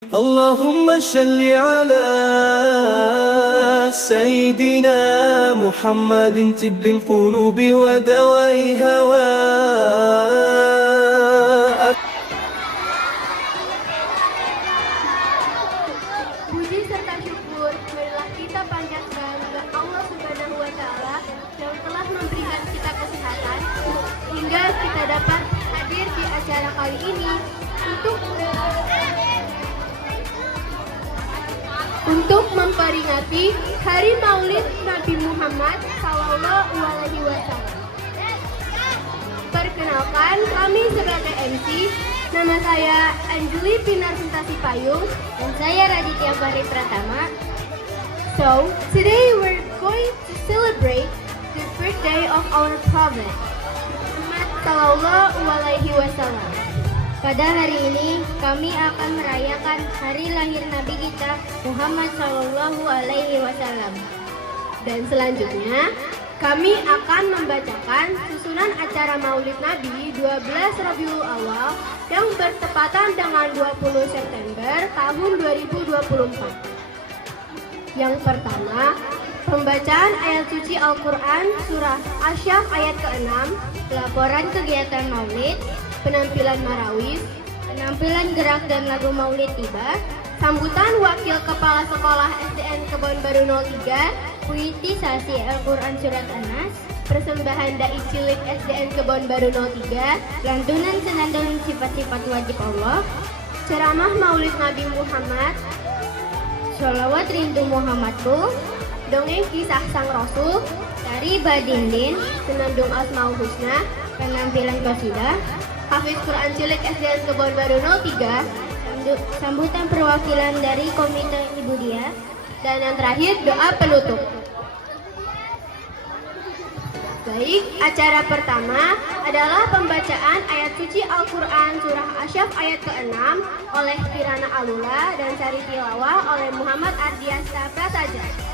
اللهم صل على سيدنا محمد طب القلوب ودوائها Puji serta syukur marilah kita panjatkan ke Allah Subhanahu wa Ta'ala yang telah memberikan kita kesehatan hingga kita dapat hadir di acara kali ini untuk memperingati Hari Maulid Nabi Muhammad Sallallahu Alaihi Wasallam. Perkenalkan, kami sebagai MC, nama saya Anjeli Pinar Sintasi Payung dan saya Raditya Fahri Pratama. So, today we're going to celebrate the birthday of our Prophet Muhammad Sallallahu Alaihi Wasallam. Pada hari ini kami akan merayakan hari lahir Nabi kita Muhammad Sallallahu Alaihi Wasallam. Dan selanjutnya kami akan membacakan susunan acara Maulid Nabi 12 Rabiul Awal yang bertepatan dengan 20 September tahun 2024. Yang pertama, pembacaan ayat suci Al-Quran surah Asyaf ayat ke-6, laporan kegiatan Maulid, penampilan marawis, penampilan gerak dan lagu Maulid tiba, sambutan Wakil Kepala Sekolah SDN Kebon Baru 03, puitisasi Al-Quran Surat An-Nas, persembahan Dai Cilik SDN Kebon Baru 03, lantunan senandung sifat-sifat wajib Allah, ceramah Maulid Nabi Muhammad, sholawat rindu Muhammadku, dongeng kisah Sang Rasul, tari Badindin, senandung Asmaul Husna, penampilan qasidah, Hafiz Quran Cilik SDN Kebon Baru 03, sambutan perwakilan dari Komite Ibu Dia, dan yang terakhir doa penutup. Baik, acara pertama adalah pembacaan ayat suci Al-Quran surah Asyaf ayat ke-6 oleh Kirana Alula dan sari tilawah oleh Muhammad Ardiasta Prasaja.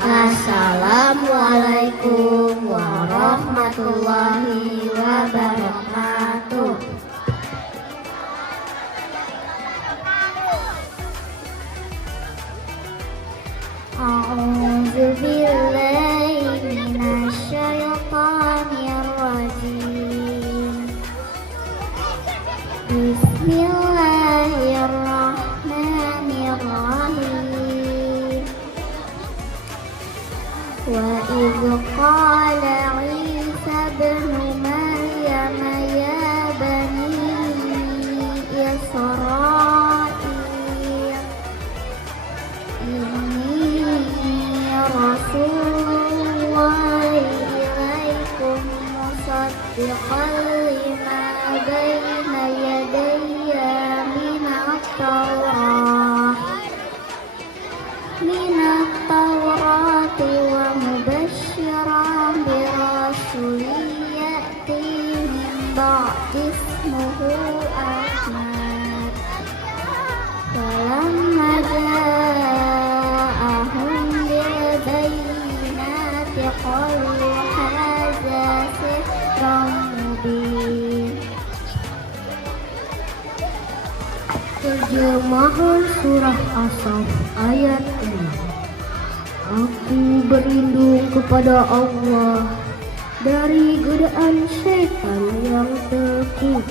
Assalamualaikum warahmatullahi wabarakatuh. A'udzu billahi minasyaitonir rajim. Bismillahirrahmanirrahim. Wa idh qala Isa ibnu Maryam ya bani Israil inni rasulullah ilaikum musaddiqan lima baina yadayya minat Tawrati wa mubasysyiran bi rasulin ya'ti min ba'di ismuhu Ahmad. Falamma ja'ahum bil bayyinati qalu hadza sihrun mubin. Terjemahan surah Asyaf ayat 6. Aku berlindung kepada Allah dari godaan syaitan yang terkutuk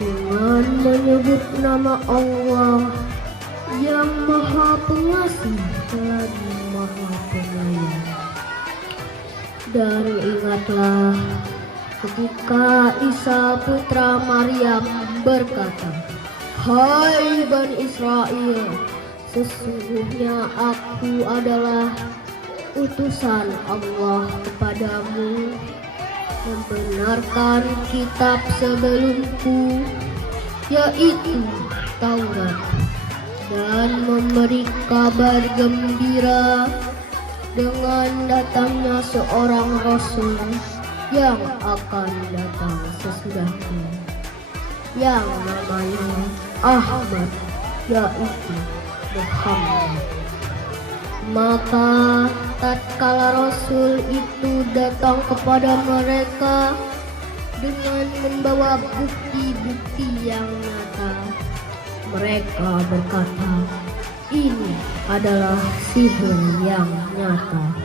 dengan menyebut nama Allah yang Maha Pengasih lagi Maha Penyayang. Dan ingatlah ketika Isa putra Maryam berkata, "Hai Bani Israel, sesungguhnya aku adalah utusan Allah kepadamu, membenarkan kitab sebelumku, yaitu Taurat, dan memberi kabar gembira dengan datangnya seorang Rasul yang akan datang sesudahku, yang namanya Ahmad, yaitu Muhammad." Maka tatkala Rasul itu datang kepada mereka dengan membawa bukti-bukti yang nyata, mereka berkata, "Ini adalah sihir yang nyata."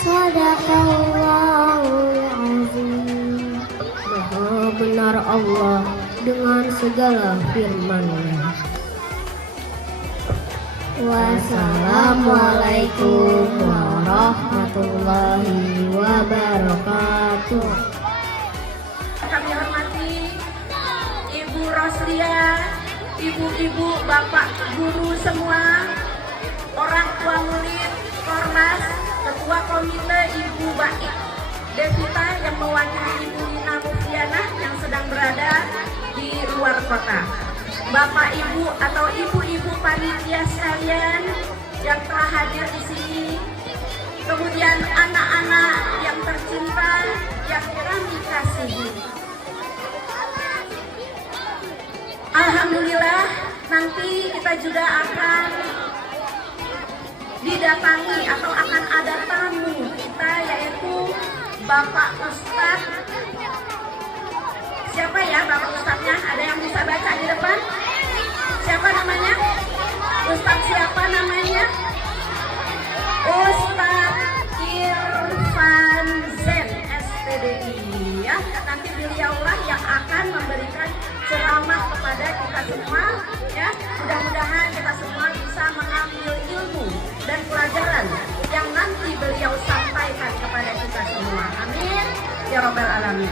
Sadaqallahul azim. Maha benar Allah dengan segala firman-Nya. Wassalamualaikum warahmatullahi wabarakatuh. Kami hormati Ibu Roslia, ibu-ibu, bapak guru semua, orang tua murid, Kormas, ketua komite Ibu Baik Devita yang mewakili Ibu Lina Mufiana yang sedang berada di luar kota. Bapak Ibu atau ibu-ibu panitia sekalian yang telah hadir di sini, kemudian anak-anak yang tercinta yang kami kasihi. Alhamdulillah, nanti kita juga akan didatangi atau akan ada tamu kita, yaitu Bapak Ustadz. Siapa ya Bapak Ustadznya? Ada yang bisa baca di depan? Siapa namanya? Ustadz siapa namanya? Ustadz Irfan Zen SPDI, ya. Nanti beliaulah yang akan memberikan ceramah kepada kita semua, ya. Mudah-mudahan kita semua bisa mengambil ilmu dan pelajaran yang nanti beliau sampaikan kepada kita semua. Amin ya rabbal alamin.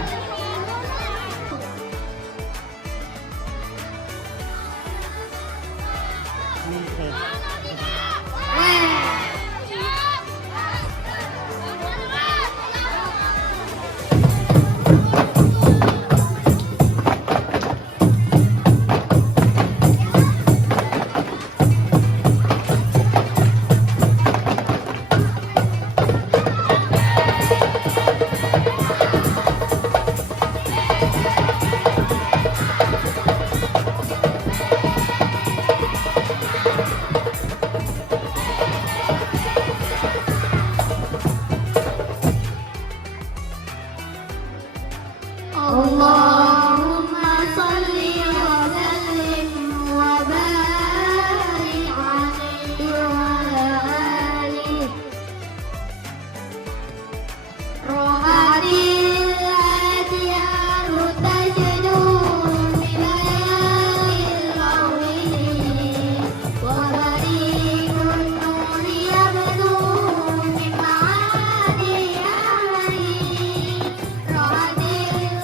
Allahumma salli wa sallim wa barik alaihi wa ala alihi. Rohatil adiyar tajnun bilayil lawini wa barikun nuri yabdu min ma'adi ahli. Rohatil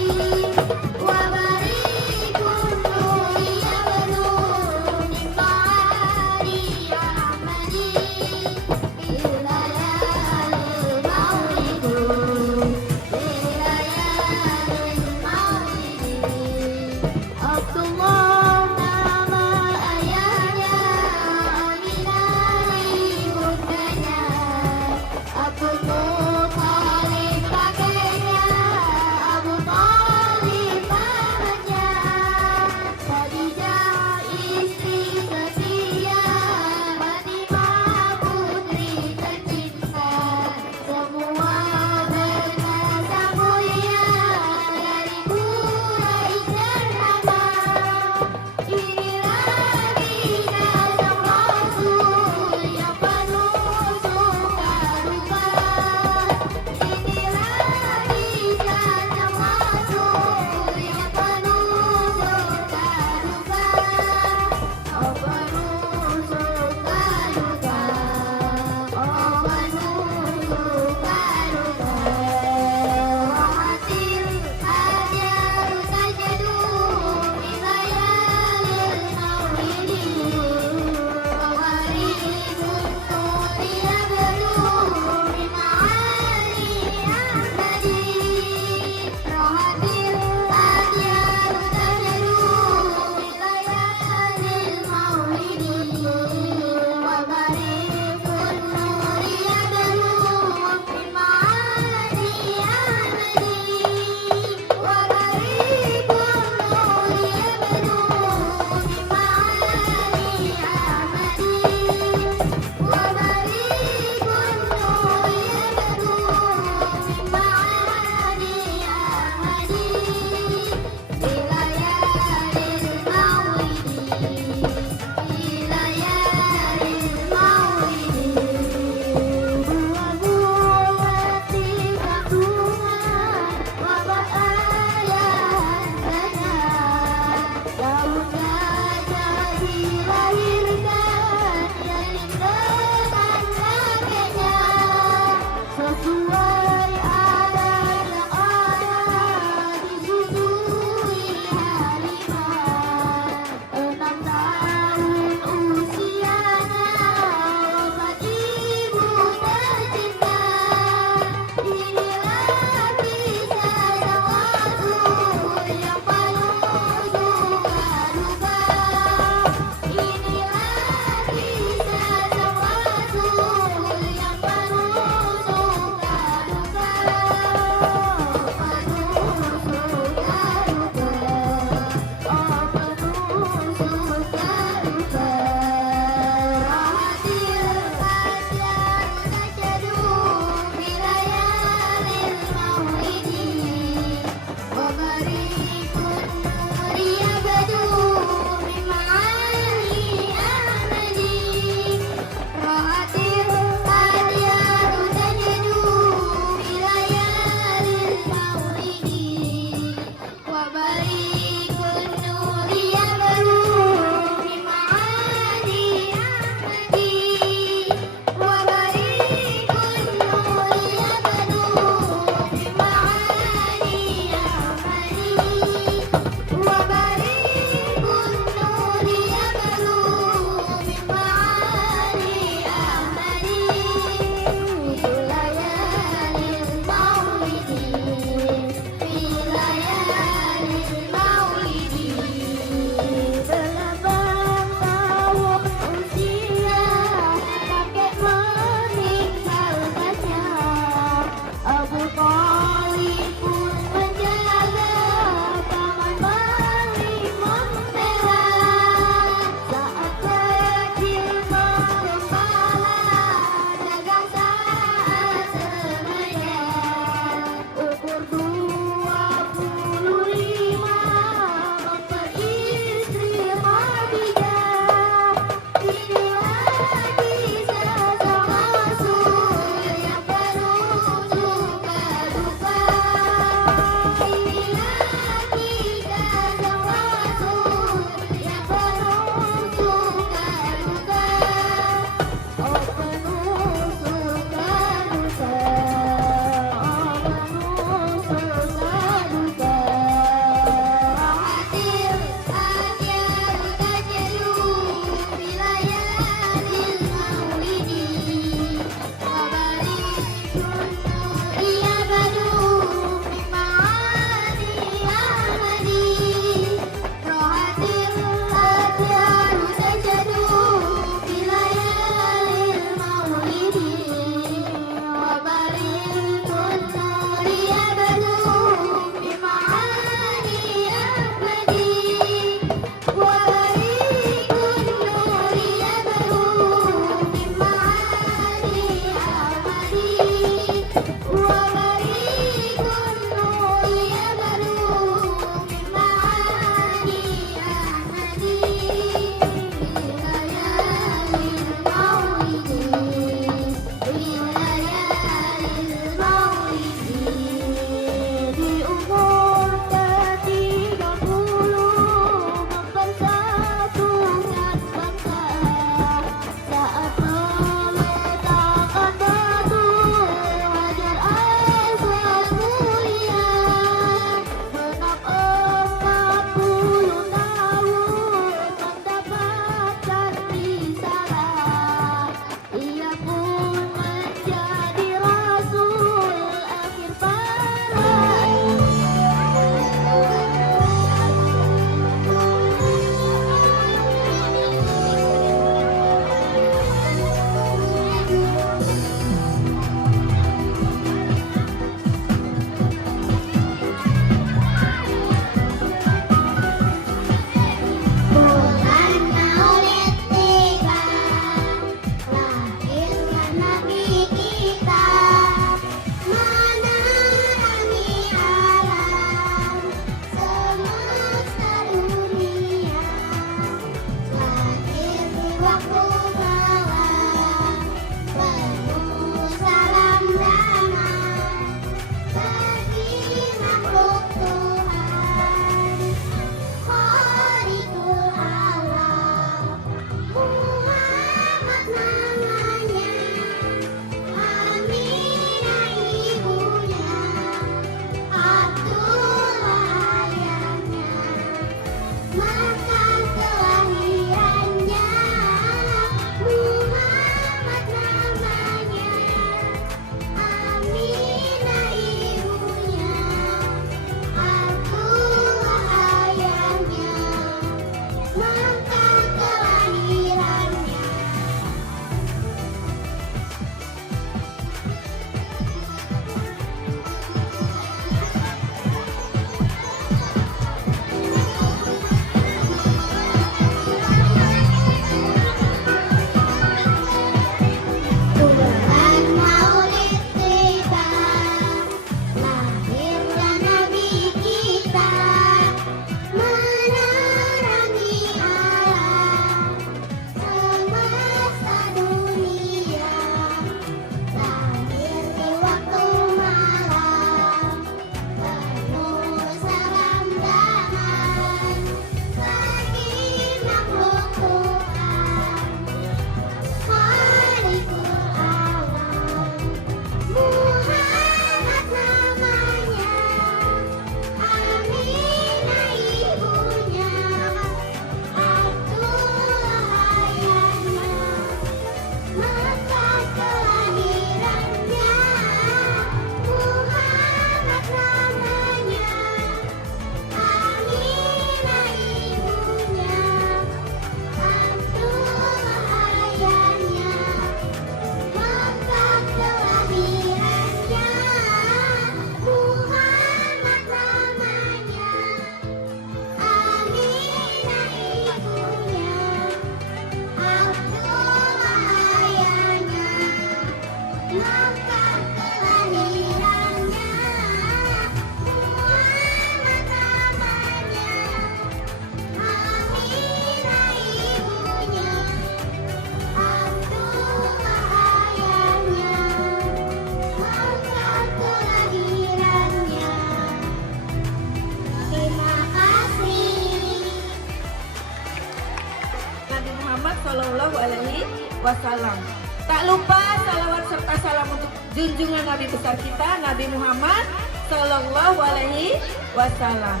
Shallallahu Alaihi Wasallam. Tak lupa salawat serta salam untuk junjungan Nabi besar kita Nabi Muhammad Shallallahu Alaihi Wasallam.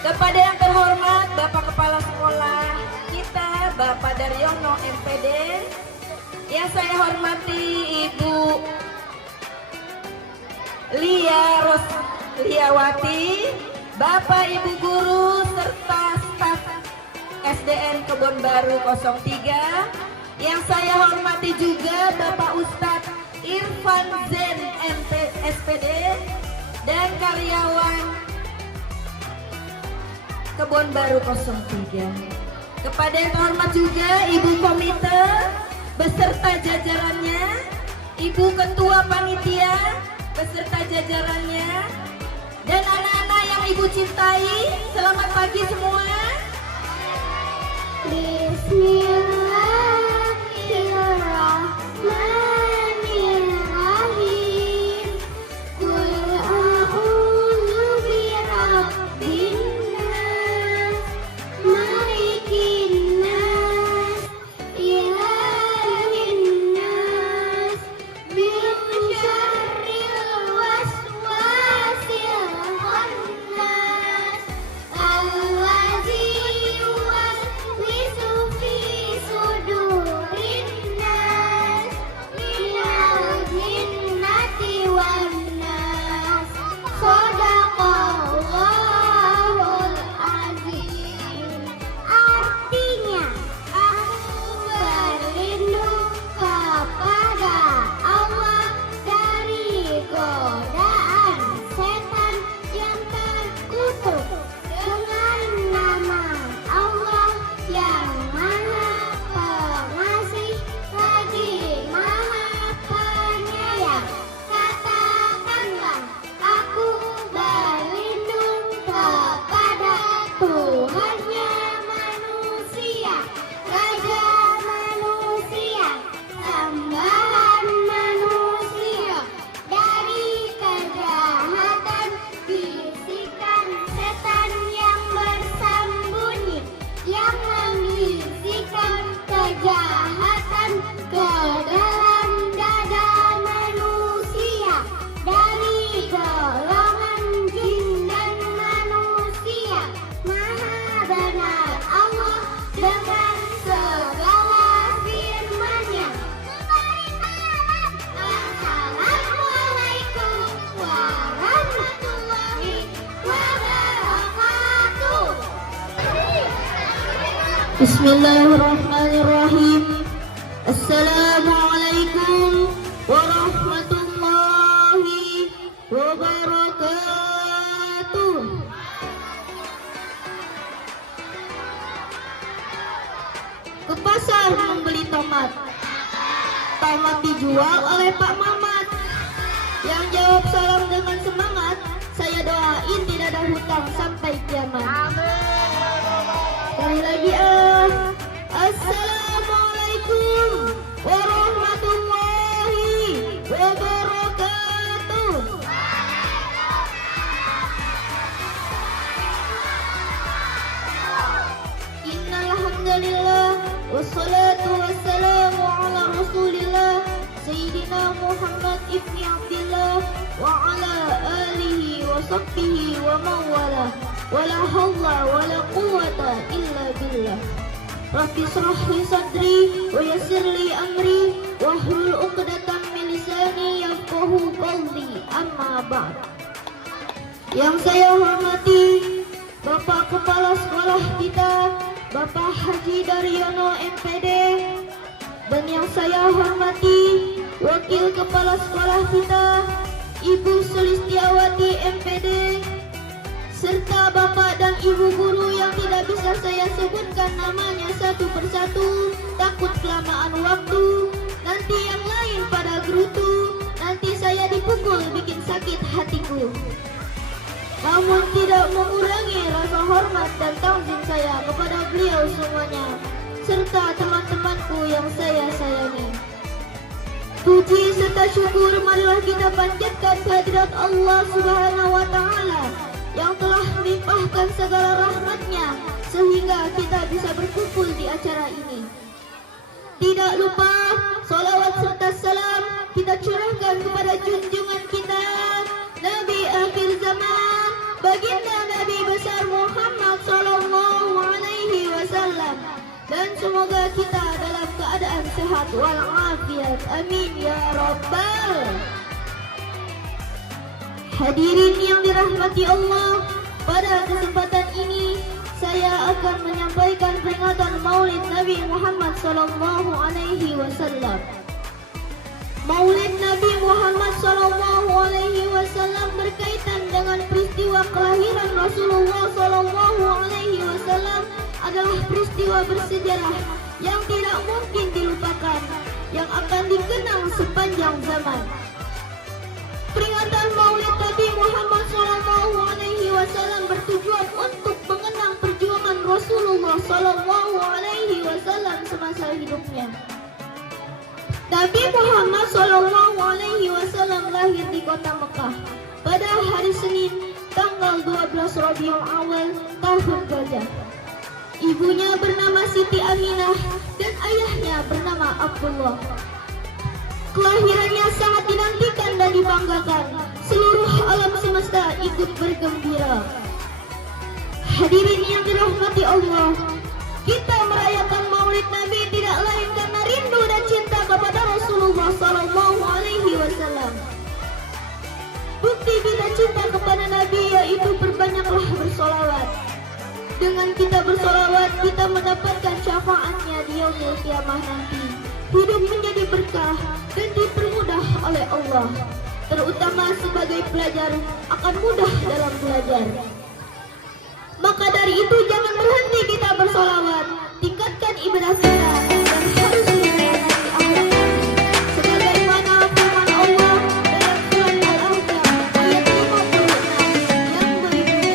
Kepada yang terhormat Bapak Kepala Sekolah kita Bapak Daryono MPD, yang saya hormati Ibu Liawati, Bapak Ibu Guru serta staf SDN Kebon Baru 03, yang saya hormati juga Bapak Ustadz Irfan Zen SPD dan karyawan Kebon Baru 03. Kepada yang terhormat juga Ibu Komite beserta jajarannya, Ibu Ketua Panitia beserta jajarannya, dan anak-anak yang Ibu cintai, selamat pagi semua. Bismillahirrahmanirrahim. Qul a'udzu birabbin nas, malikin nas, ilahin nas, min syarril waswasil khannas, allazi yuwaswisu fi sudurin nas, minal jinnati wan nas. Shadaqallahul azim. Artinya, aku berlindung kepada Allah dari godaan setan yang terkutuk dengan nama Allah yang Maha Pengasih lagi Maha Penyayang. Katakanlah, aku berlindung kepada Tuhannya manusia, Raja manusia, sembahan manusia, dari kejahatan bisikan setan yang bersembunyi, yang membisikkan kejahatan ke dalam dada manusia, dari golongan jin dan manusia. Maha benar Allah dengan segala firman-Nya. Assalamualaikum warahmatullahi wabarakatuh. Bismillahirrahmanirrahim. Assalamualaikum warahmatullahi wabarakatuh. Ke pasar membeli tomat. Tomat dijual oleh Pak Mamat. Yang jawab salam dengan semangat, saya doain tidak ada hutang sampai kiamat. Sekali lagi Assalamualaikum warahmatullahi wabarakatuh. Innal hamdalillah wassalatu wassalamu ala Rasulillah Sayyidina Muhammad ibni Abdillah wa ala alihi wa sahbihi wa mawala, wala hawla wala quwata illa billah. Rabbi shrah li sadri wa yassir li amri wahlul 'uqdatam min lisani yafqahu qawli, amma ba'd. Yang saya hormati Bapak Kepala Sekolah kita Bapak Haji Daryono MPD, dan yang saya hormati Wakil Kepala Sekolah kita Ibu Sulistiawati MPD, serta Bapak dan Ibu Guru yang tidak bisa saya sebutkan namanya satu persatu, takut kelamaan waktu, nanti yang lain pada gerutu, nanti saya dipukul bikin sakit hatiku. Namun tidak mengurangi rasa hormat dan takzim saya kepada beliau semuanya, serta teman-temanku yang saya sayangi. Puji serta syukur marilah kita panjatkan kehadirat Allah Subhanahu wa Ta'ala yang telah melimpahkan segala rahmatnya sehingga kita bisa berkumpul di acara ini. Tidak lupa salawat serta salam kita curahkan kepada junjungan kita Nabi akhir zaman, baginda Nabi besar Muhammad sallallahu alaihi wasallam. Dan semoga kita dalam keadaan sehat walafiat. Amin ya rabbal. Hadirin yang dirahmati Allah, pada kesempatan ini saya akan menyampaikan peringatan Maulid Nabi Muhammad sallallahu alaihi wasallam. Maulid Nabi Muhammad sallallahu alaihi wasallam berkaitan dengan peristiwa kelahiran Rasulullah sallallahu alaihi wasallam, adalah peristiwa bersejarah yang tidak mungkin dilupakan, yang akan dikenang sepanjang zaman. Peringatan Maulid Nabi Muhammad SAW bertujuan untuk mengenang perjuangan Rasulullah SAW semasa hidupnya. Nabi Muhammad SAW lahir di kota Mekah pada hari Senin, tanggal 12 Rabiul Awal tahun Gajah. Ibunya bernama Siti Aminah dan ayahnya bernama Abdullah. Kelahirannya sangat dinantikan dan dibanggakan. Seluruh alam semesta ikut bergembira. Hadirin yang dirahmati Allah, kita merayakan Maulid Nabi tidak lain karena rindu dan cinta kepada Rasulullah SAW. Bukti kita cinta kepada Nabi yaitu berbanyaklah bersolawat. Dengan kita bersolawat, kita mendapatkan syafaatnya di yaumil qiyamah nanti. Hidup menjadi berkah dan dipermudah oleh Allah. Terutama sebagai pelajar akan mudah dalam belajar. Maka dari itu jangan berhenti kita bersolawat. Tingkatkan ibadah kita dan harus menjalankan akhlak Nabi. Sebagaimana firman Allah dalam surat Al-Ahzab ayat 56 yang berikut.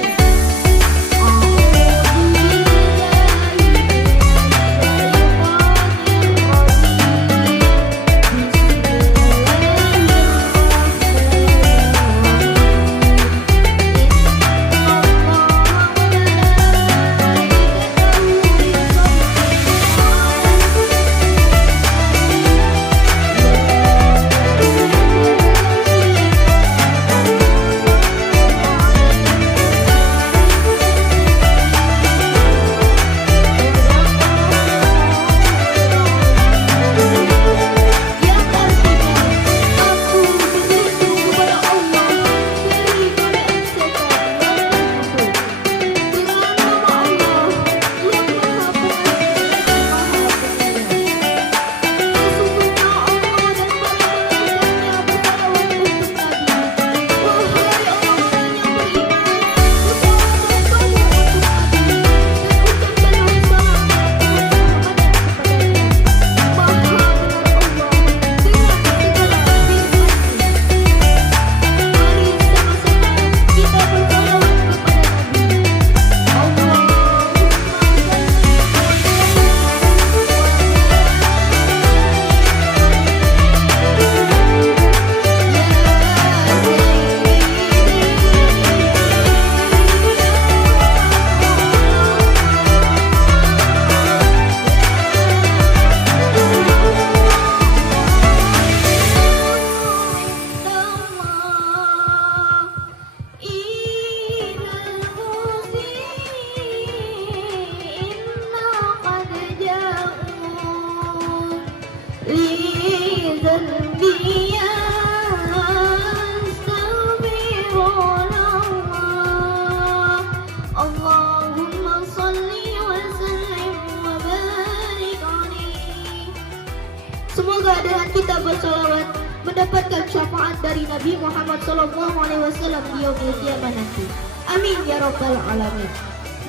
Semoga dengan kita bersolawat mendapatkan syafaat dari Nabi Muhammad SAW di yaumil qiyamah nanti. Amin ya rabbal alamin.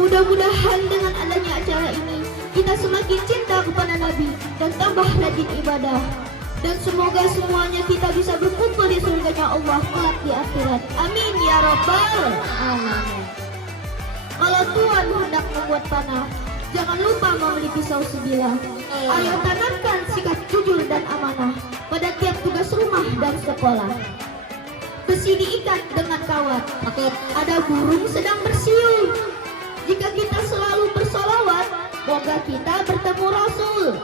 Mudah-mudahan dengan adanya acara ini kita semakin cinta kepada Nabi dan tambah rajin ibadah. Dan semoga semuanya kita bisa berkumpul di surganya Allah kelak di akhirat. Amin ya rabbal alamin. Kalau Tuhan hendak membuat panah, jangan lupa membeli pisau sebilah. Ayo tanamkan sikap jujur dan amanah pada tiap tugas rumah dan sekolah. Besi diikat dengan kawat, ada burung sedang bersiul. Jika kita selalu bersolawat, moga kita bertemu Rasul.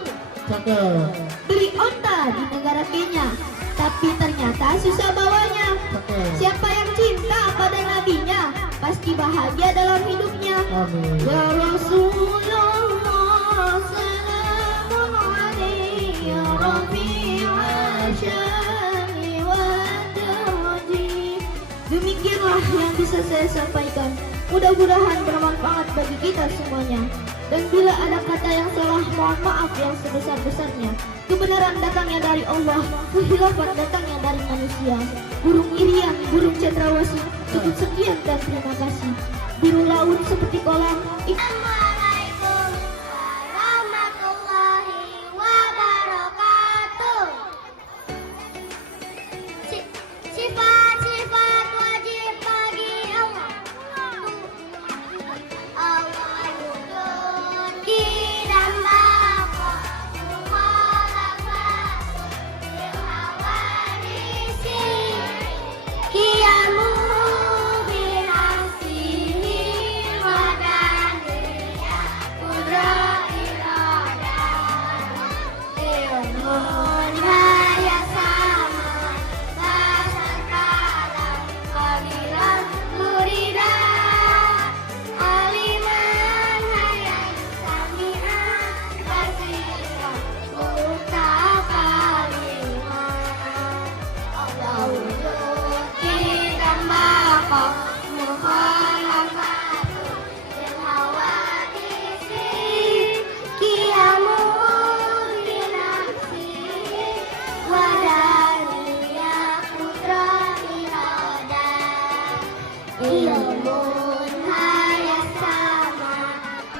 Betul. Beli onta di negara Kenya, tapi ternyata susah bawanya. Betul. Siapa yang cinta pada nabinya, pasti bahagia dalam hidupnya. Amin. Ya Rasulullah, salamun alaihi ya Rabi'al syami wa darji. Demikianlah yang bisa saya sampaikan. Mudah-mudahan bermanfaat bagi kita semuanya. Dan bila ada kata yang salah, mohon maaf yang sebesar-besarnya. Kebenaran datangnya dari Allah, kehilafan datangnya dari manusia. Burung irian, burung cendrawasih. Cukup sekian dan terima kasih. Biru laut seperti kolam. Assalamualaikum warahmatullahi wabarakatuh. Sifat-sifat wajib bagi Allah. Allah wujud dan baqo, mukhalafat bil hawadisi, qiyamu bil asli wa daniyah qudrat iradah, ilmun haya sama bahasa kalam qadiran muridah, aliman hayat sami'an basiran mutakalimah. Allah wujud dan baqo, mukhalafatu bil hawadisi, qiyamu bil nafsi wa daniyah qudrat iradah, ilmun hayat sama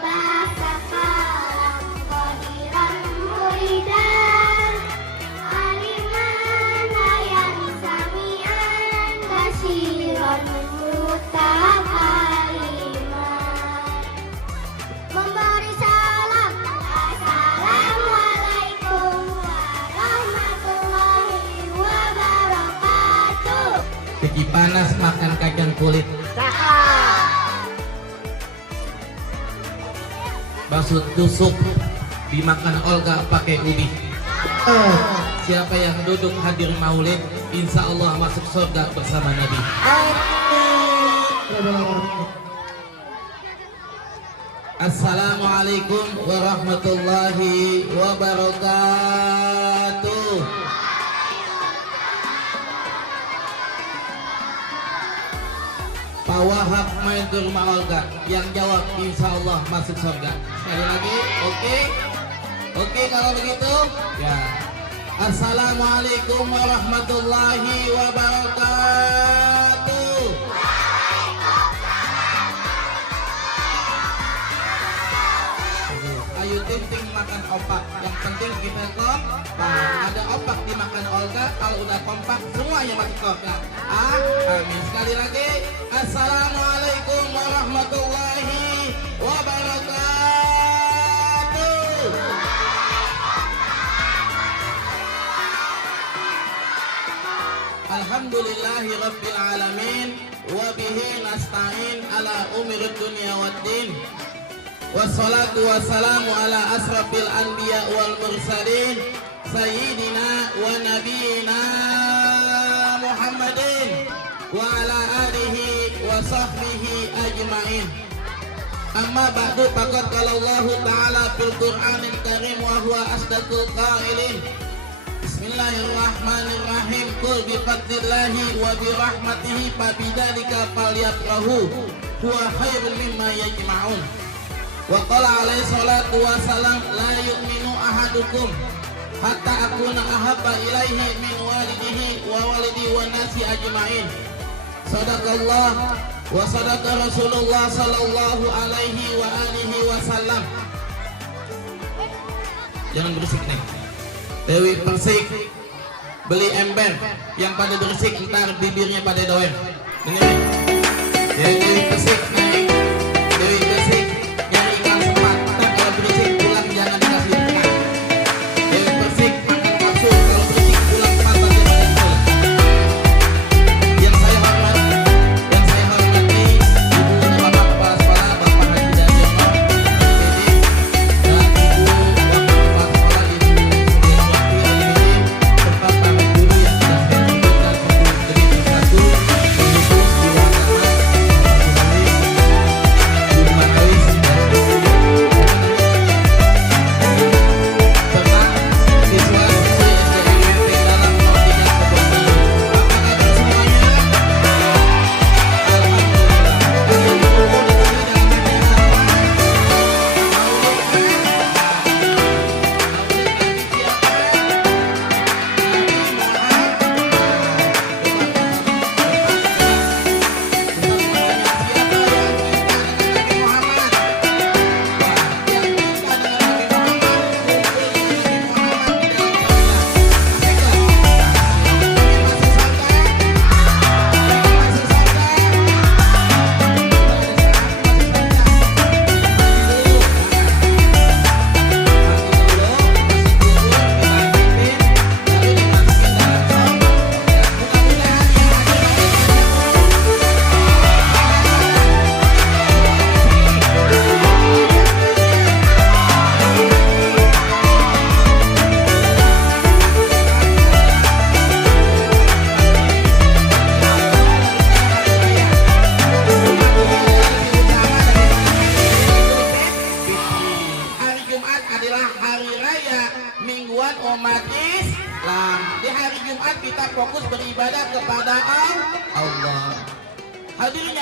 bahasa kalam qadiran muridan, aliman hayat sami'an basiran mutakalimah. Memberi salam, assalamualaikum warahmatullahi wabarakatuh. Cuci panas makan kacang kulit. Bakso tusuk dimakan Olga pakai ubi. Siapa yang duduk hadir maulid, insya Allah masuk surga bersama Nabi. Assalamualaikum warahmatullahi wabarakatuh. Pak Wahab main ke rumah Olga, yang jawab insya Allah masuk surga. Sekali lagi, oke? Oke kalau begitu, ya. Assalamualaikum warahmatullahi wabarakatuh. Ayo ting makan opak, yang penting kita kompak. Ada opak dimakan Olga, kalau udah kompak semuanya masuk surga. Amin. Sekali lagi, assalamualaikum warahmatullahi wabarakatuh. Alhamdulillahi rabbil alamin, wa bihi nasta'in ala umuri dunya waddin. Wassalatu wassalamu ala asrafil anbiya wal mursalin, sayyidina wa nabiyina Muhammadin wa ala alihi wa sahbihi ajma'in. Amma ba'du, faqad qala Allah ta'ala fil Qur'anil Karim wa huwa asdaqul qailin. Bismillahirrahmanirrahim. Qul bi fadlillahi wa bi rahmatihi fa bidzalika falyafrahu huwa khairun mimma yajma'un. Wa qala alaihi salatu wa salam, la yu'minu ahadukum hatta akuna ahabba ilaihi min walidihi wa walidi wa nasi ajma'in. Sadaqallah wa sadaqa Rasulullah sallallahu alaihi wa alihi wasallam. Jangan berisik nih. Dewi Persik beli ember, yang pada berisik ntar bibirnya pada doer. Dengerin. Dewi Persik naik, Dewi Persik nyari ikan sepat. Ntar kalau berisik pulang jangan dikasih makan. Dewi Persik makan kapsul, kalau berisik pulang pantat dia pada sekolah. Yang saya hormati Ibu Bapak Kepala Sekolah, Bapak Haji Daryono, PD, dan Ibu Wakil Kepala Sekolah, Ibu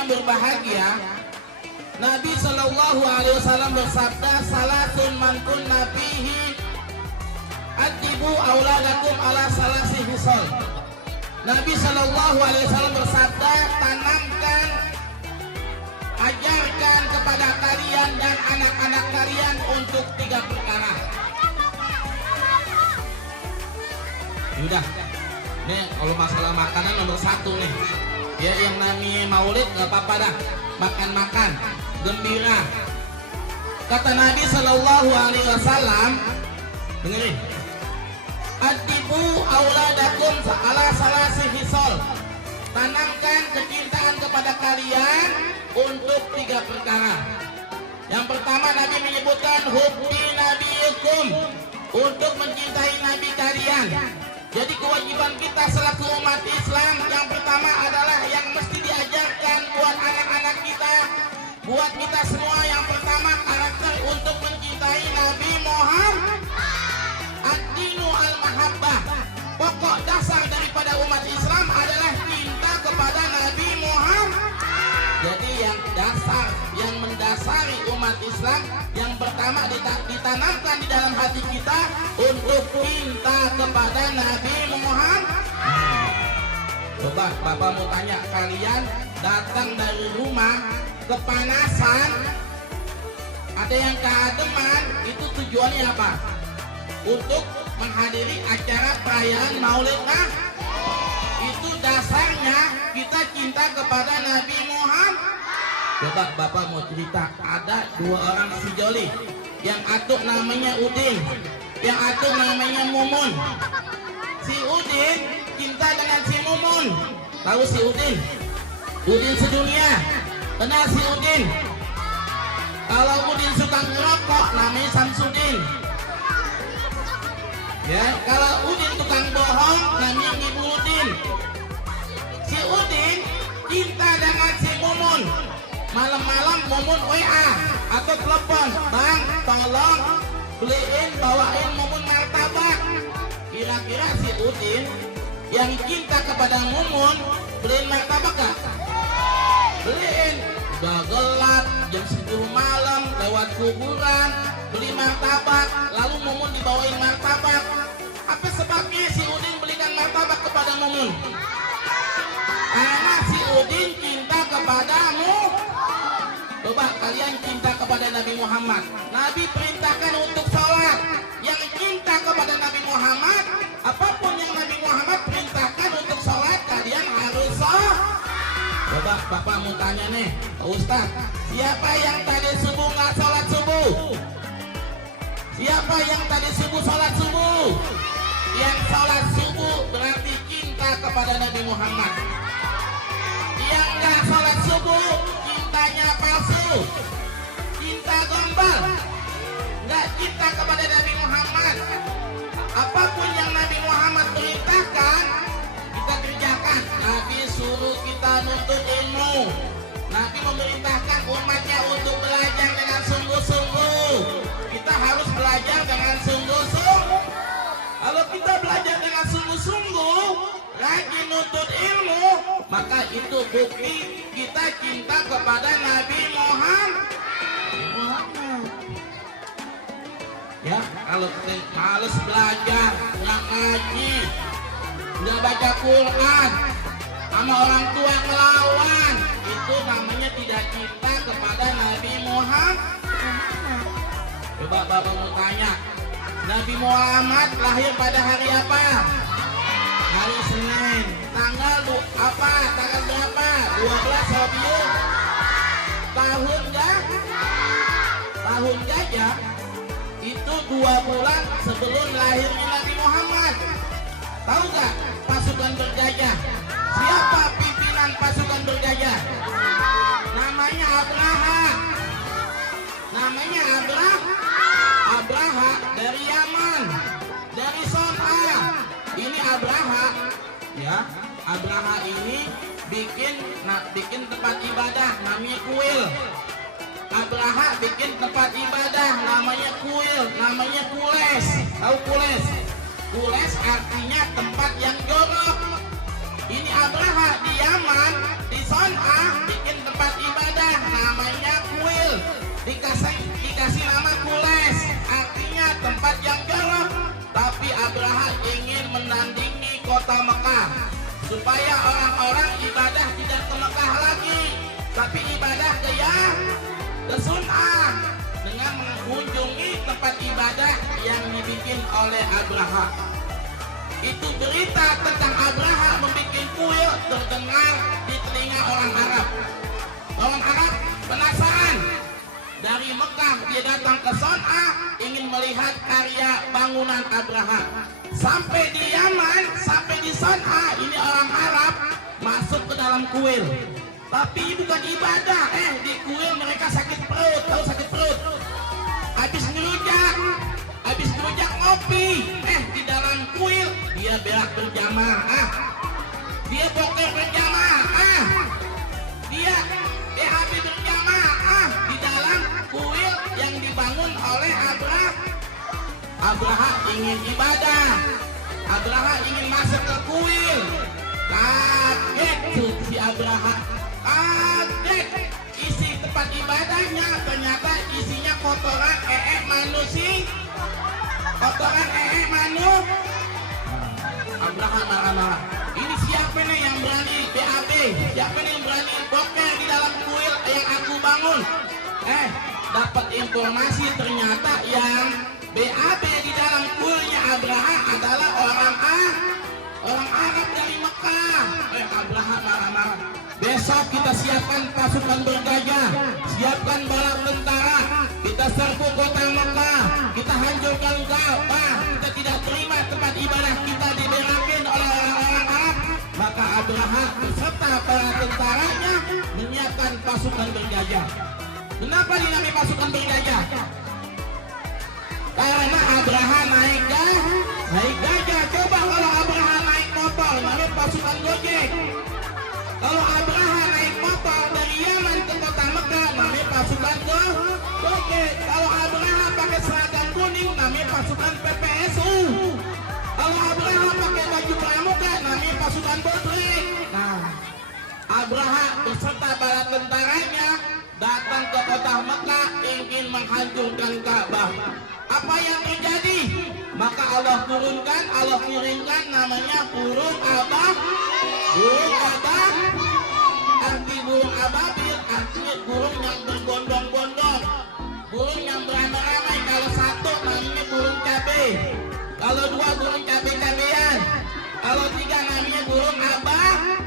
yang berbahagia, Nabi Shallallahu Alaihi Wasallam bersabda, "Salatun man kunna fihi adibu auladakum ala salasi hisol." Nabi Shallallahu Alaihi Wasallam bersabda, tanamkan, ajarkan kepada kalian dan anak-anak kalian untuk 3 perkara. Udah, nih kalau masalah makanan nomor 1 nih. Ya, yang namanya maulid nggak apa-apa dah, makan-makan, gembira. Kata Nabi Shallallahu Alaihi Wasallam, dengerin, adibu auladakum ala salasi hisol. Tanamkan kecintaan kepada kalian untuk 3 perkara. Yang pertama, Nabi menyebutkan hubbi nabiyukum, untuk mencintai Nabi kalian. Jadi kewajiban kita selaku umat Islam yang pertama adalah yang mesti diajarkan buat anak-anak kita, buat kita semua, yang pertama karakter untuk mencintai Nabi Muhammad. Ad-dinu al-mahabbah. Pokok dasar daripada umat Islam adalah cinta kepada Nabi Muhammad. Jadi yang dasar, yang mendasari umat Islam, yang pertama ditanamkan di dalam hati kita untuk cinta kepada Nabi Muhammad. Coba Bapak mau tanya, kalian datang dari rumah kepanasan, ada yang keademan, itu tujuannya apa? Untuk menghadiri acara perayaan Maulid Nabi. Itu dasarnya kita cinta kepada Nabi Muhammad. Coba Bapak mau cerita, ada 2 orang sejoli, yang satu namanya Udin, yang satu namanya Mumun. Si Udin cinta dengan si Mumun. Tahu si Udin? Udin sedunia. Kenal si Udin? Kalau Udin suka ngerokok namanya Samsudin. Ya, kalau Udin tukang bohong namanya Ibu Udin. Si Udin cinta dengan si Mumun. Malam-malam Mumun WA atau telepon, "Bang, tolong bawain Mumun martabak." Kira-kira si Udin yang cinta kepada Mumun beliin martabak gak? Beliin. Udah gelap, jam 10 malam, lewat kuburan, beli martabak, lalu Mumun dibawain martabak. Apa sebabnya si Udin belikan martabak kepada Mumun? Karena si Udin cinta kepadamu. Coba kalian cinta kepada Nabi Muhammad. Nabi perintahkan untuk sholat. Yang cinta kepada Nabi Muhammad, apapun yang Nabi Muhammad perintahkan untuk sholat, kalian harus sholat. Coba Bapak mau tanya nih, Pak Ustaz, siapa yang tadi subuh nggak sholat subuh? Siapa yang tadi subuh sholat subuh? Yang sholat subuh berarti cinta kepada Nabi Muhammad. Yang nggak sholat subuh, cintanya palsu, cinta gombal, nggak cinta kepada Nabi Muhammad. Apapun yang Nabi Muhammad perintahkan, kita kerjakan. Nabi suruh kita nuntut ilmu. Nabi memerintahkan umatnya untuk belajar dengan sungguh-sungguh. Kita harus belajar dengan sungguh-sungguh. Kalau kita belajar dengan sungguh-sungguh, rajin nuntut ilmu, maka itu bukti kita cinta kepada Nabi Muhammad. Ya, kalau kita males belajar, nggak ngaji, nggak baca Quran, sama orang tua ngelawan, itu namanya tidak cinta kepada Nabi Muhammad. Coba Bapak mau tanya, Nabi Muhammad lahir pada hari apa? Hari Senin. Tanggal apa? Tanggal berapa? 12 Rabiul. Tahun gajah. Itu 2 bulan sebelum lahirnya Nabi Muhammad. Tahu nggak pasukan bergajah? Siapa pimpinan pasukan bergajah? Namanya Abraha. Abraha dari Yaman, dari Son'a. Ini Abraha, ya. Abraha ini bikin tempat ibadah namanya kuil. Abraha bikin tempat ibadah namanya kuil, namanya kules. Tahu kules? Kules artinya tempat yang jorok. Ini Abraha di Yaman, di Son'a bikin tempat ibadah namanya kuil, dikasih nama kules, artinya tempat yang jorok. Tapi Abraha ingin menandingi kota Mekah supaya orang-orang ibadah tidak ke Mekah lagi, tapi ibadah ke Son'a dengan mengunjungi tempat ibadah yang dibikin oleh Abraha. Itu berita tentang Abraha membuat kuil terdengar di telinga orang Arab. Orang Arab penasaran. Dari Mekah dia datang ke Son'a ingin melihat karya bangunan Abraha. Sampai di Yaman, sampai di Son'a, ini orang Arab masuk ke dalam kuil. Tapi bukan ibadah, di kuil mereka sakit perut, tahu sakit perut. Habis ngerujak ngopi, di dalam kuil dia berak berjamaah, dia boker berjamaah, dia BAB berjamaah di dalam kuil yang dibangun oleh Abraha. Abraha ingin ibadah, Abraha ingin masuk ke kuil. Kaget tuh si Abraha, kaget. Isi tempat ibadahnya ternyata isinya kotoran manusia, kotoran manusia. Abraha marah-marah. Ini siapa nih yang berani BAB? Siapa nih yang berani boker di dalam kuil yang aku bangun? Dapat informasi ternyata yang BAB di dalam kuilnya Abraha adalah orang Arab dari Mekah. Abraha marah-marah. Besok kita siapkan pasukan bergajah, siapkan bala tentara, kita serbu kota Mekah, kita hancurkan Ka'bah, kita tidak terima tempat ibadah kita diberakin oleh orang-orang Arab. Maka Abraha beserta para tentaranya menyiapkan pasukan bergajah. Kenapa dinamai pasukan bergajah? Karena Abraha naik gajah. Coba kalau Abraha naik motor, namanya pasukan Gojek. Kalau Abraha naik motor dari Yaman ke kota Mekah, namanya pasukan Gojek. Kalau Abraha pakai seragam kuning, namanya pasukan PPSU. Kalau Abraha pakai baju pramuka, namanya pasukan Bodrek. Nah, Abraha beserta bala tentaranya datang ke kota Mekah ingin menghancurkan Ka'bah. Apa yang terjadi? Maka Allah kirimkan namanya burung arti burung ababil, artinya burung yang berbondong-bondong, burung yang beramai-ramai. Kalau satu namanya burung cabai, kalau dua burung cabai-cabean, kalau tiga namanya burung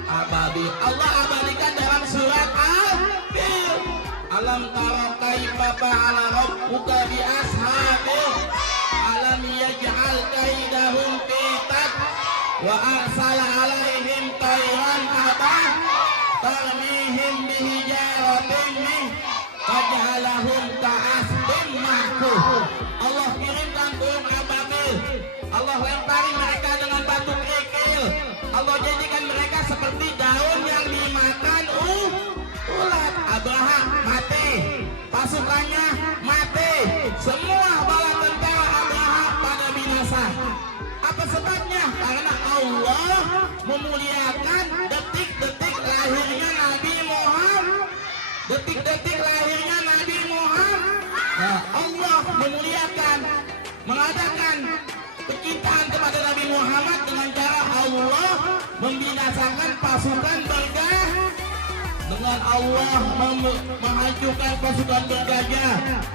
ababil. Allah abadikan dalam surat Al-Fil. Alam tara kaifa fa'ala rabbuka bi ashabil alam yaj'al kaidahum fi tad wa arsala alaihim tayran abah tarmihim bihijaratin min faj'alahum ka'asbin ma'kul. Allah kirimkan burung ababil, Allah lempari mereka dengan batu kerikil, Allah jadikan mereka seperti daun yang dimakan ulat. Abraha mati, pasukannya mati, semua bala tentara Abraha pada binasa. Apa sebabnya? Karena Allah memuliakan detik-detik lahirnya Nabi Muhammad. Detik-detik lahirnya Nabi Muhammad. Nah, Allah memuliakan, mengadakan kecintaan kepada Nabi Muhammad dengan cara Allah membinasakan pasukan bergajah. Dengan Allah menghancurkan pasukan bergajah,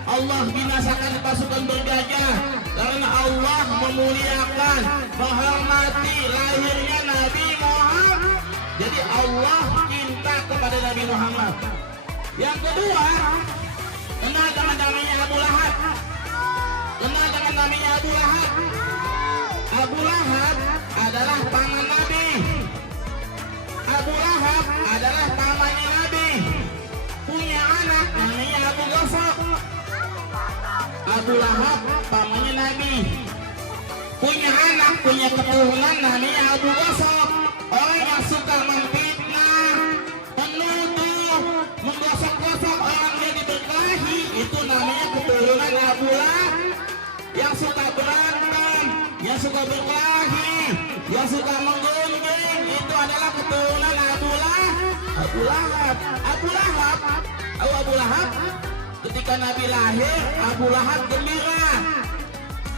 Allah binasakan pasukan bergajah. Karena Allah memuliakan, menghormati lahirnya Nabi Muhammad. Jadi Allah cinta kepada Nabi Muhammad. Yang kedua, kenal dengan namanya Abu Lahab. Kenal dengan namanya Abu Lahab. Abu Lahab adalah paman Nabi. Abu Lahab adalah pamannya Nabi, punya anak namanya Abu Gosok. Abu Lahab pamannya Nabi, punya anak, punya keturunan namanya Abu Gosok. Orang yang suka memfitnah, menuduh, menggosok-gosok orang yang diberkahi, itu namanya keturunan Abu Lahab. Yang suka berantem, yang suka berkelahi, yang suka menggunjing, itu adalah keturunan Abu Lahab. Abu Lahab ketika Nabi lahir, Abu Lahab gembira.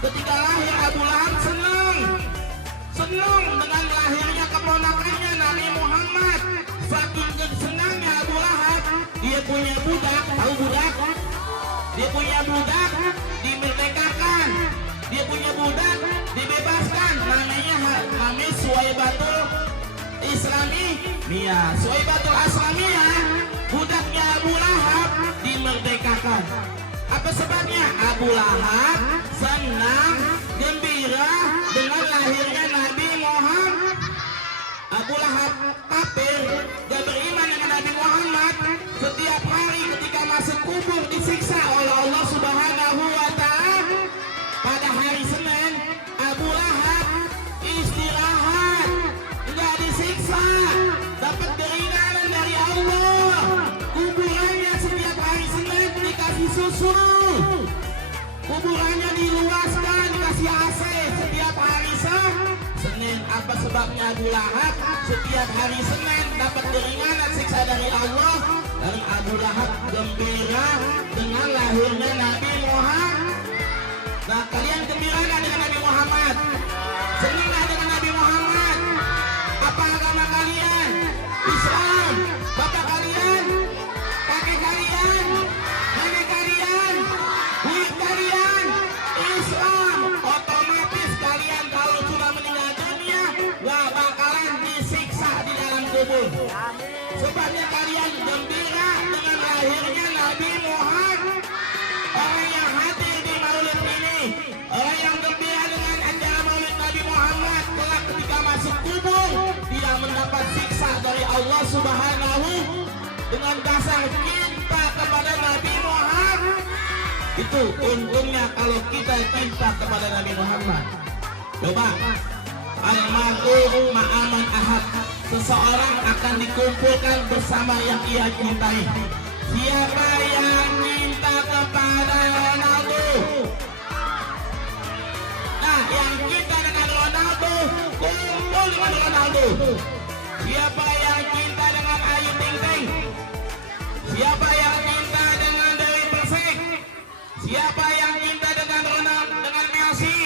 Ketika lahir, Abu Lahab senang dengan lahirnya keponakannya Nabi Muhammad. Saking senangnya Abu Lahab, dia punya budak, tahu budak? Dia punya budak dimerdekakan, dia punya budak dibebaskan, namanya Suwaibatul Islamiyah. Suwaibatul Islamiyah, budaknya Abu Lahab dimerdekakan. Apa sebabnya? Abu Lahab senang, gembira dengan lahirnya Nabi Muhammad. Abu Lahab kafir, gak beriman dengan Nabi Muhammad. Setiap hari ketika masuk kubur disiksa oleh Allah Subhanahu wa Ta'ala. Pada hari Senin, Abu Lahab istirahat, gak disiksa, dapat keringanan dari Allah. Kuburannya setiap hari Senin dikasih susu, kuburannya diluaskan, dikasih AC setiap hari Senin. Apa sebabnya Abu Lahab setiap hari Senin dapat keringanan siksa dari Allah? Dan Abu Lahab gembira dengan lahirnya Nabi Muhammad. Nah, kalian gembira nggak dengan Nabi Muhammad? Senang nggak dengan Nabi Muhammad? Apa agama kalian? Islam. Bapak kalian? Kakek kalian? Nenek kalian? Buyut kalian? Islam. Otomatis kalian kalau sudah meninggal dunia gak bakalan disiksa di dalam kubur. Sebabnya kalian gembira dengan lahirnya Nabi Muhammad. Orang yang hadir di maulid ini, orang yang gembira dengan acara maulid Nabi Muhammad, kelak ketika masuk kubur tidak mendapat siksa dari Allah Subhanahu dengan dasar cinta kepada Nabi Muhammad. Itu untungnya kalau kita cinta kepada Nabi Muhammad. Coba, almarhum Ma'aman Ahad, seseorang akan dikumpulkan bersama yang ia cintai. Siapa yang cinta kepada Ronaldo? Nah, yang cinta dengan Ronaldo, kumpul dengan Ronaldo. Siapa yang cinta dengan Ayu Ting Ting? Siapa yang cinta dengan Dewi Persik? Siapa yang cinta dengan Ronaldo, dengan Messi?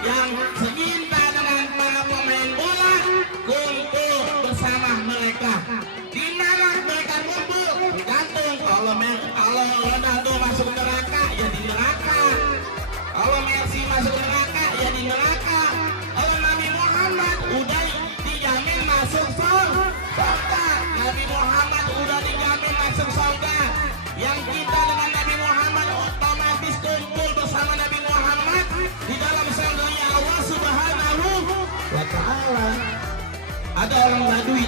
Yang cinta dengan para pemain bola, kumpul bersama mereka. Di mana mereka kumpul? Tergantung. Kalau Ronaldo masuk neraka, ya di neraka. Kalau Messi masuk neraka, ya di neraka. Kalau Nabi Muhammad udah dijamin masuk surga. Nabi Muhammad udah dijamin masuk surga. Yang kita dengan Nabi Muhammad otomatis kumpul bersama Nabi Muhammad di dalam surganya Allah Subhanahu wa Ta'ala. Ada orang Badui,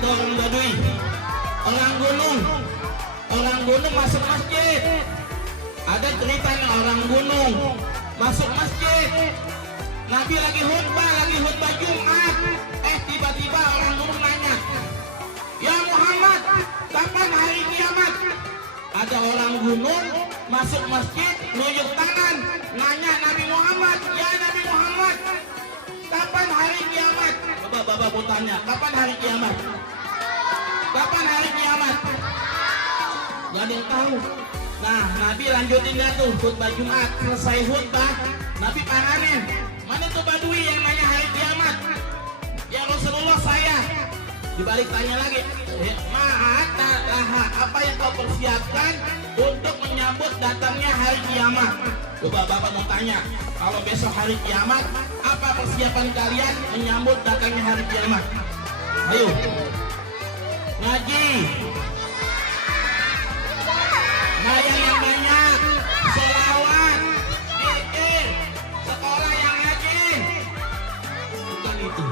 orang gunung masuk masjid. Ada ceritanya orang gunung masuk masjid. Nabi lagi khutbah Jumat. Tiba-tiba orang gunung nanya, "Ya Muhammad, kapan hari kiamat?" Ada orang gunung masuk masjid, nunjuk tangan, nanya Nabi Muhammad, "Ya Nabi Muhammad, kapan hari kiamat?" Bapak mau tanya, kapan hari kiamat? Kapan hari kiamat? Gak ada yang tahu. Nah, Nabi lanjutin dah tuh khutbah Jumat. Selesai khutbah, Nabi paranin, "Mana tuh Badui yang nanya hari kiamat?" "Ya Rasulullah, saya." Dibalik tanya lagi, apa yang kau persiapkan untuk menyambut datangnya hari kiamat? Coba Bapak mau tanya, kalau besok hari kiamat, apa persiapan kalian menyambut datangnya hari kiamat? Ayo, ngaji, ngayang yang banyak, sholawat, zikir, sekolah yang rajin. Bukan itu.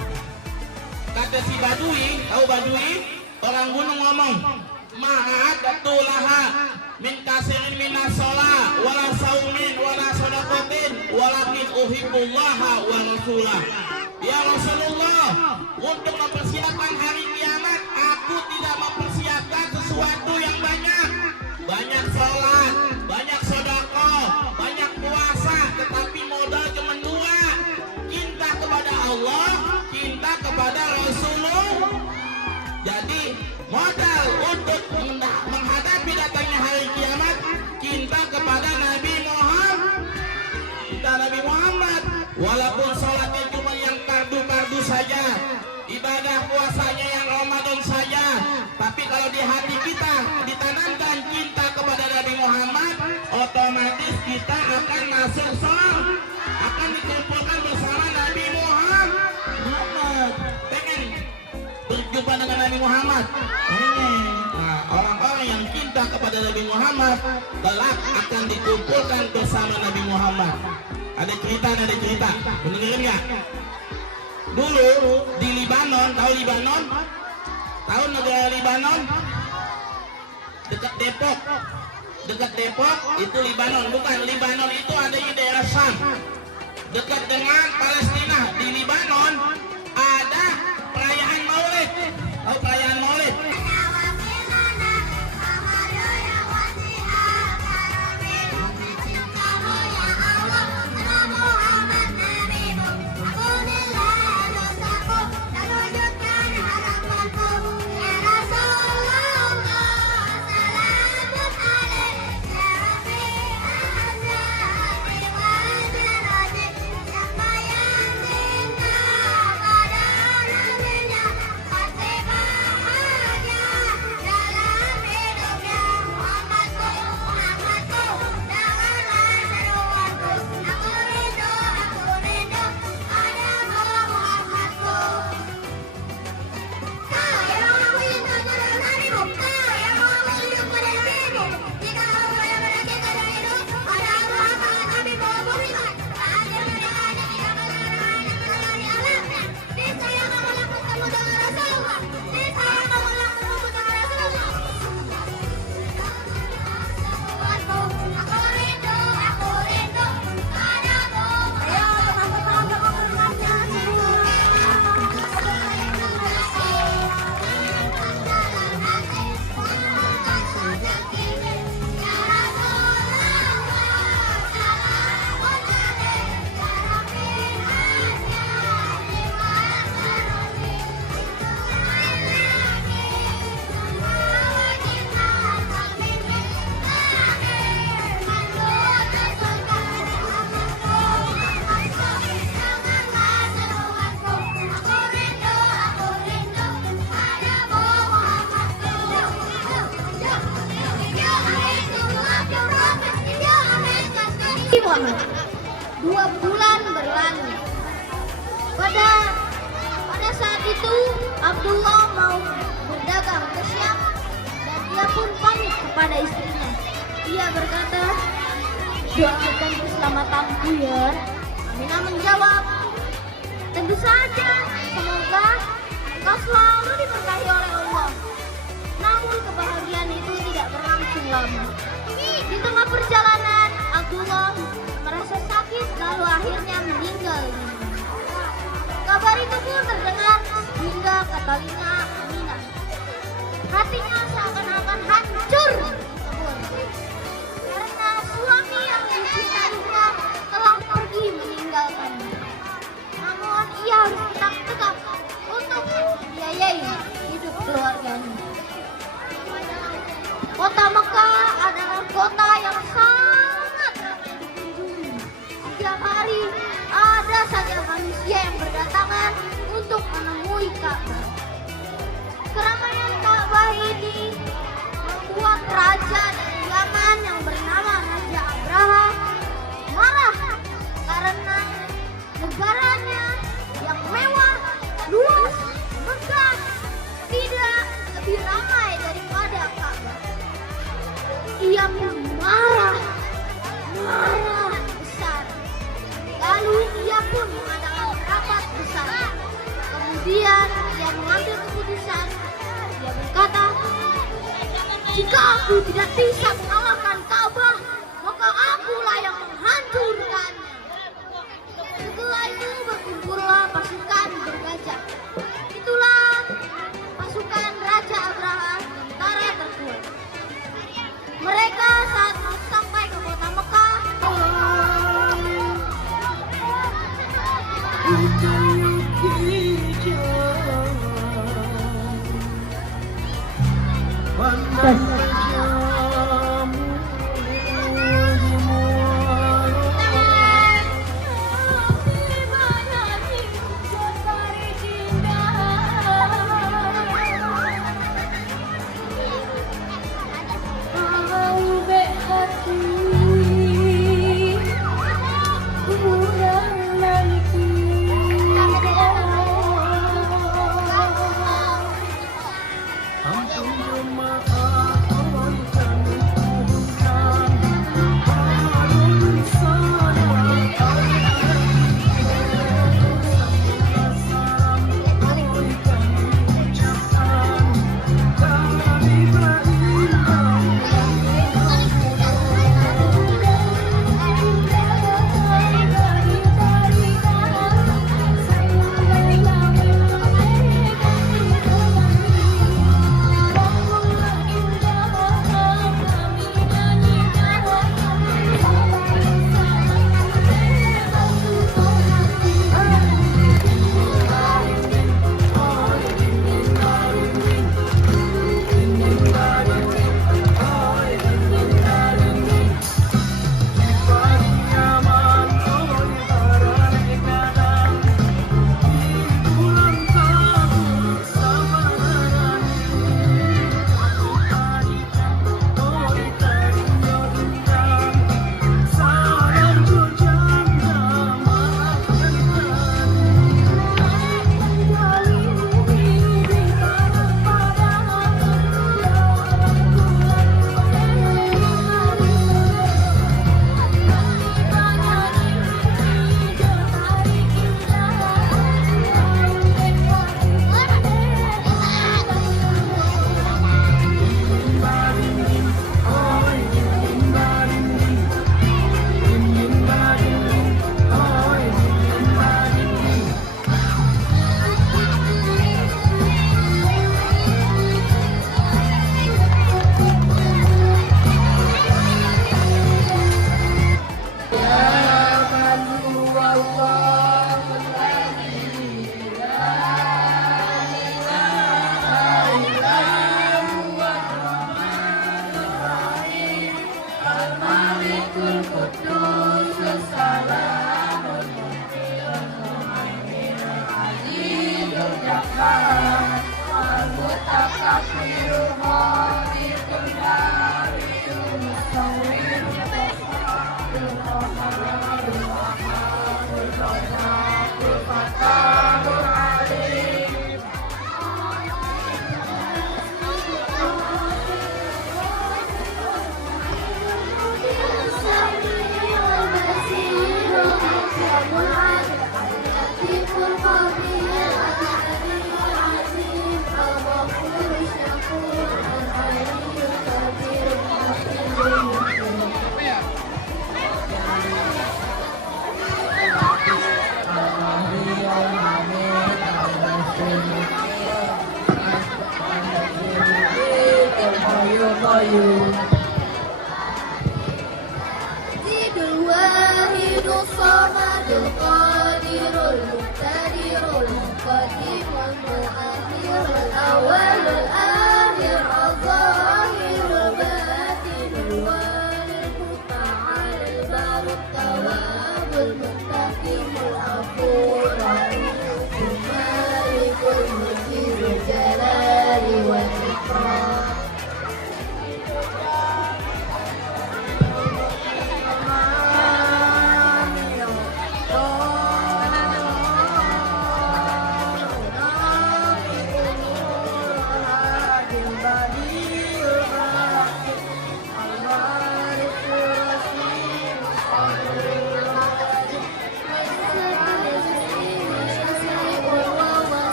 Kata si Badui, tahu Badui? Orang gunung ngomong, "Ma'adatulaha min kasirin minas sholah wala saumin wala sodakotin walakin uhibbullaha wa rasulah." Ya Rasulullah, untuk mempersiapkan hari kiamat, aku tidak mempersiapkan sesuatu yang banyak. Banyak sholat, banyak sedekah, banyak puasa, tetapi modal cuma dua: cinta kepada Allah, cinta kepada Rasulullah. kita akan masuk surga, akan dikumpulkan bersama Nabi Muhammad. Pengen berjumpa dengan Nabi Muhammad? Nah, orang-orang yang cinta kepada Nabi Muhammad kelak akan dikumpulkan bersama Nabi Muhammad. Ada cerita, dengerin nggak? Dulu di Libanon, tahu Libanon? Tahu negara Libanon? Dekat Depok itu Libanon. Bukan, Libanon itu ada di daerah Syam, dekat dengan Palestina. Di Libanon ada perayaan Maulid. Tahu perayaan Maulid? Muhammad. 2 bulan berlalu. Pada saat itu Abdullah mau berdagang ke Syam dan dia pun pamit kepada istrinya. Ia berkata, "Doakan keselamatanku ya." Aminah menjawab, "Tentu saja, semoga engkau selalu diberkahi oleh Allah." Namun kebahagiaan itu tidak berlangsung lama. Di tengah perjalanan, Abdullah merasa sakit lalu akhirnya meninggal. Kabar itu pun terdengar hingga ke telinga Aminah. Hatinya seakan-akan hancur karena suami yang dicintainya telah pergi meninggalkannya. Namun ia harus tetap untuk membiayai hidup keluarganya. Kota Mekah adalah kota yang sangat ramai dikunjungi. Setiap hari ada saja manusia yang berdatangan untuk menemui Ka'bah. Keramaian Ka'bah ini membuat raja dari Yaman yang bernama Raja Abraha marah karena negaranya yang mewah, luas, megah tidak lebih ramai daripada Ka'bah. Ia marah besar. Lalu ia pun mengadakan rapat besar. Kemudian ia mengambil keputusan. Dia berkata, "Jika aku tidak bisa mengalahkan Ka'bah, maka akulah yang menghancurkannya." Setelah itu berkumpullah pasukan bergajah. Itulah pasukan Raja Abraha, tentara terkuat. Mereka saat mau sampai ke kota Mekah,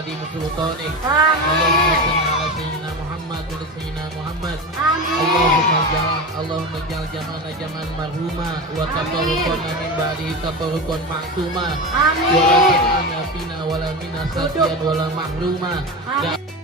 عظيم سلطانك Amin. اللهم صل على سيدنا محمد وعلى سيدنا محمد Amin. اللهم اجعل جمعنا جمعا مرحوما وتفرقنا من بعده تفرقا معصوما ولا Amin. تجعلنا فينا ولا منا ساقيا ولا محروما. Amin.